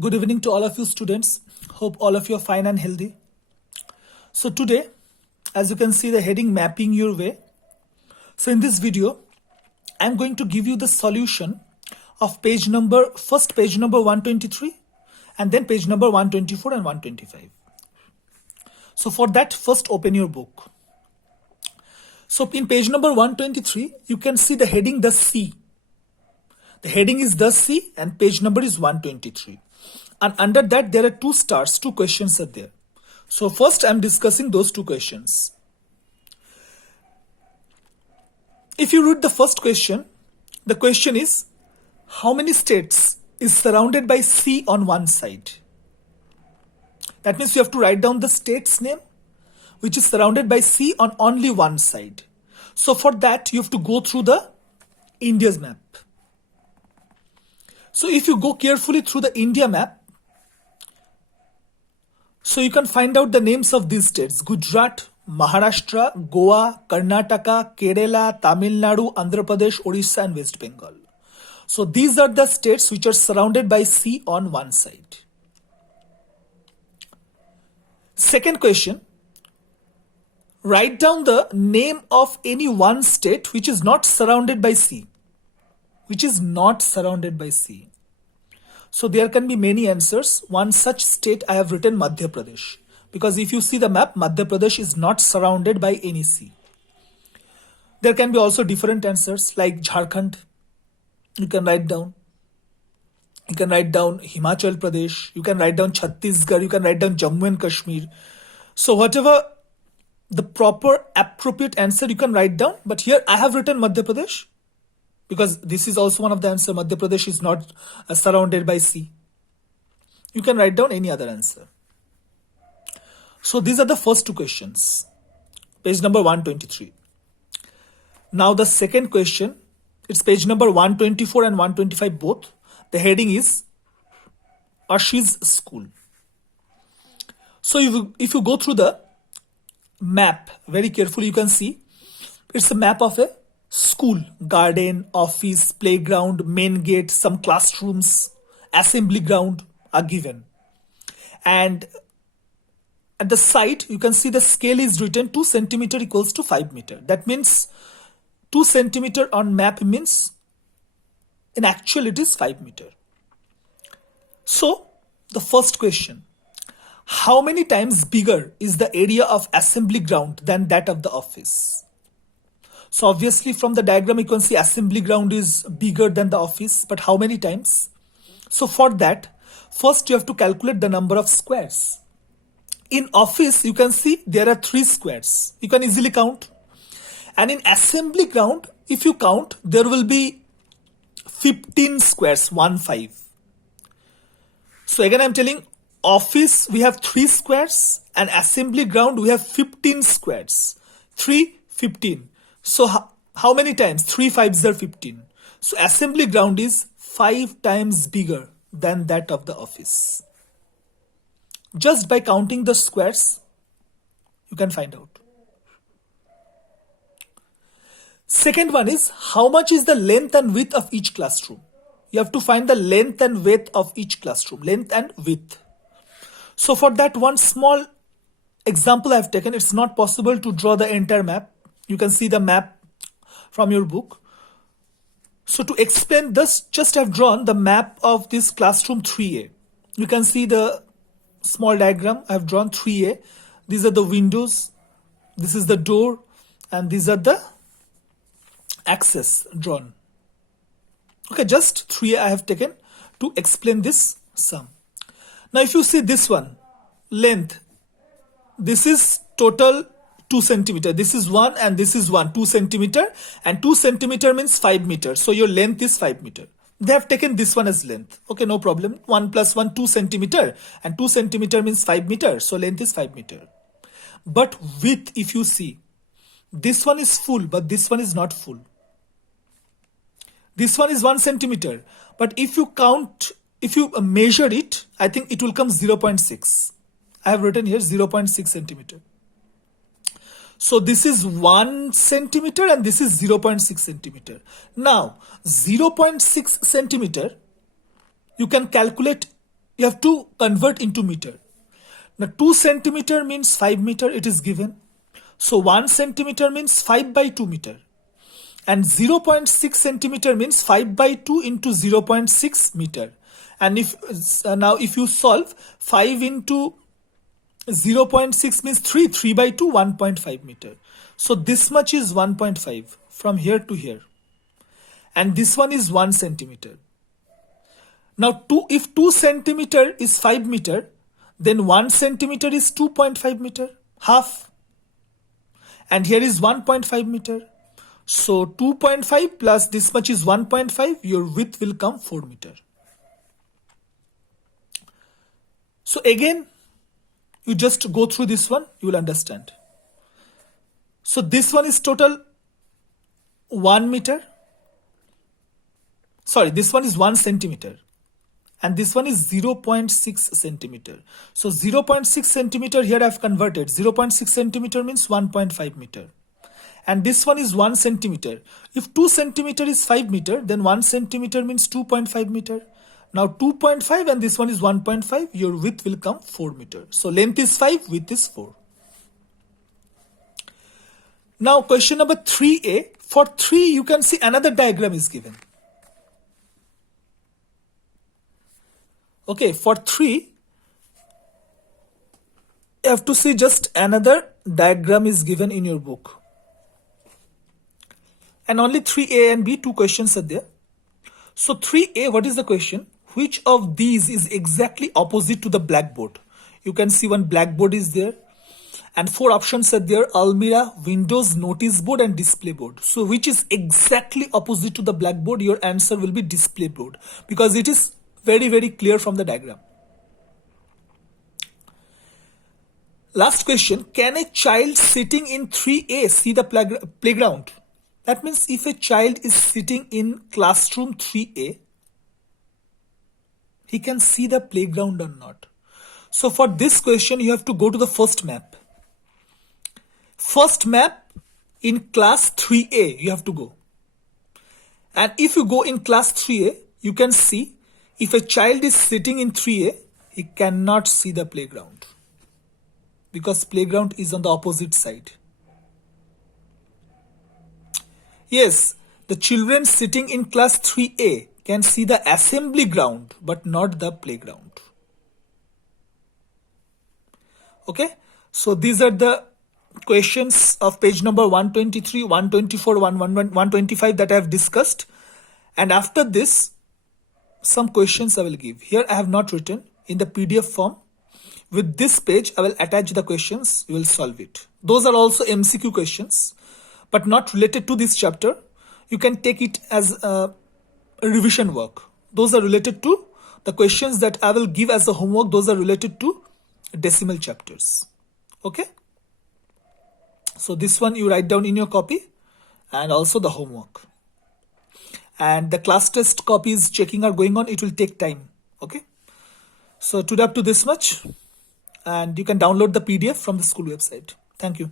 Good evening to all of you students. Hope all of you are fine and healthy. So today, as you can see the heading mapping your way. So in this video, I'm going to give you the solution of first page number 123 and then page number 124 and 125. So for that, first open your book. So in page number 123, you can see the heading the sea. The heading is the sea and page number is 123. And under that there are two stars, two questions are there. So first I'm discussing those two questions. If you read the first question, the question is how many states is surrounded by sea on one side? That means you have to write down the state's name which is surrounded by sea on only one side. So for that you have to go through the India's map. So if you go carefully through the India map, so you can find out the names of these states: Gujarat, Maharashtra, Goa, Karnataka, Kerala, Tamil Nadu, Andhra Pradesh, Odisha and West Bengal. So these are the states which are surrounded by sea on one side. Second question, write down the name of any one state which is not surrounded by sea. Which is not surrounded by sea. So there can be many answers. One such state I have written Madhya Pradesh. Because if you see the map, Madhya Pradesh is not surrounded by any sea. There can be also different answers like Jharkhand. You can write down. You can write down Himachal Pradesh. You can write down Chhattisgarh. You can write down Jammu and Kashmir. So whatever the proper appropriate answer you can write down. But here I have written Madhya Pradesh. Because this is also one of the answers. Madhya Pradesh is not surrounded by sea. You can write down any other answer. So these are the first two questions. Page number 123. Now the second question, it's page number 124 and 125 both. The heading is Ashi's School. So if you go through the map very carefully, you can see it's a map of a school, garden, office, playground, main gate, some classrooms, assembly ground are given. And at the side, you can see the scale is written 2 centimeter equals to 5 meter. That means 2 centimeter on map means in actual it is 5 meter. So the first question, how many times bigger is the area of assembly ground than that of the office? So obviously from the diagram you can see assembly ground is bigger than the office, but how many times? So for that, first you have to calculate the number of squares. In office you can see there are 3 squares. You can easily count. And in assembly ground, if you count, there will be 15 squares, 1-5. So again I'm telling, office we have 3 squares and assembly ground we have 15 squares. 3, 15. So how many times? 3 5s are 15. So assembly ground is 5 times bigger than that of the office. Just by counting the squares, you can find out. Second one is how much is the length and width of each classroom? You have to find the length and width of each classroom. Length and width. So for that one small example I have taken, it's not possible to draw the entire map. You can see the map from your book. So to explain this, just I've drawn the map of this classroom 3A. You can see the small diagram. I've drawn 3A. These are the windows. This is the door. And these are the access drawn. Okay, just 3A I have taken to explain this sum. Now if you see this one, length. This is total 2 centimeter. This is 1 and this is 1, 2 centimeter, and 2 centimeter means 5 meters. So your length is 5 meter. They have taken this one as length. Okay, no problem. 1 plus 1, 2 centimeter, and 2 centimeter means 5 meter. So length is 5 meter. But width, if you see, this one is full, but this one is not full. This one is 1 centimeter. But if you count, if you measure it, I think it will come 0.6. I have written here 0.6 centimeter. So this is 1 centimeter and this is 0.6 centimeter. Now 0.6 centimeter, you can calculate you have to convert into meter. Now 2 centimeter means 5 meter, it is given. So 1 centimeter means 5 by 2 meter. And 0.6 centimeter means 5 by 2 into 0.6 meter. And if now if you solve 5 into 0.6 means 3 by 2, 1.5 meter. So this much is 1.5 from here to here. And this one is 1 centimeter. Now if 2 centimeter is 5 meter, then 1 centimeter is 2.5 meter, half. And here is 1.5 meter. So 2.5 plus this much is 1.5, your width will come 4 meter. So again, you just go through this one, you will understand. So this one is total 1 meter. Sorry, this one is 1 centimeter. And this one is 0.6 centimeter. So 0.6 centimeter here I have converted. 0.6 centimeter means 1.5 meter. And this one is 1 centimeter. If 2 centimeter is 5 meter, then 1 centimeter means 2.5 meter. Now 2.5 and this one is 1.5, your width will come 4 meter. So length is 5, width is 4. Now question number 3a. For 3, you can see another diagram is given. Okay, for 3, you have to see just another diagram is given in your book. And only 3a and b, 2 questions are there. So 3a, what is the question? Which of these is exactly opposite to the blackboard? You can see one blackboard is there. And 4 options are there: Almira, Windows, notice board and display board. So which is exactly opposite to the blackboard? Your answer will be display board, because it is very, very clear from the diagram. Last question. Can a child sitting in 3A see the playground? That means if a child is sitting in classroom 3A, he can see the playground or not. So for this question, you have to go to the first map. First map in class 3A, you have to go. And if you go in class 3A, you can see if a child is sitting in 3A, he cannot see the playground, because playground is on the opposite side. Yes, the children sitting in class 3A can see the assembly ground, but not the playground. Okay, so these are the questions of page number 123, 124, 125 that I have discussed. And after this, some questions I will give. Here I have not written in the PDF form. With this page, I will attach the questions. You will solve it. Those are also MCQ questions, but not related to this chapter. You can take it as a revision work. Those are related to the questions that I will give as a homework. Those are related to decimal chapters. Okay. So this one you write down in your copy, and also the homework. And the class test copies checking are going on. It will take time. Okay. So today up to this much. And you can download the PDF from the school website. Thank you.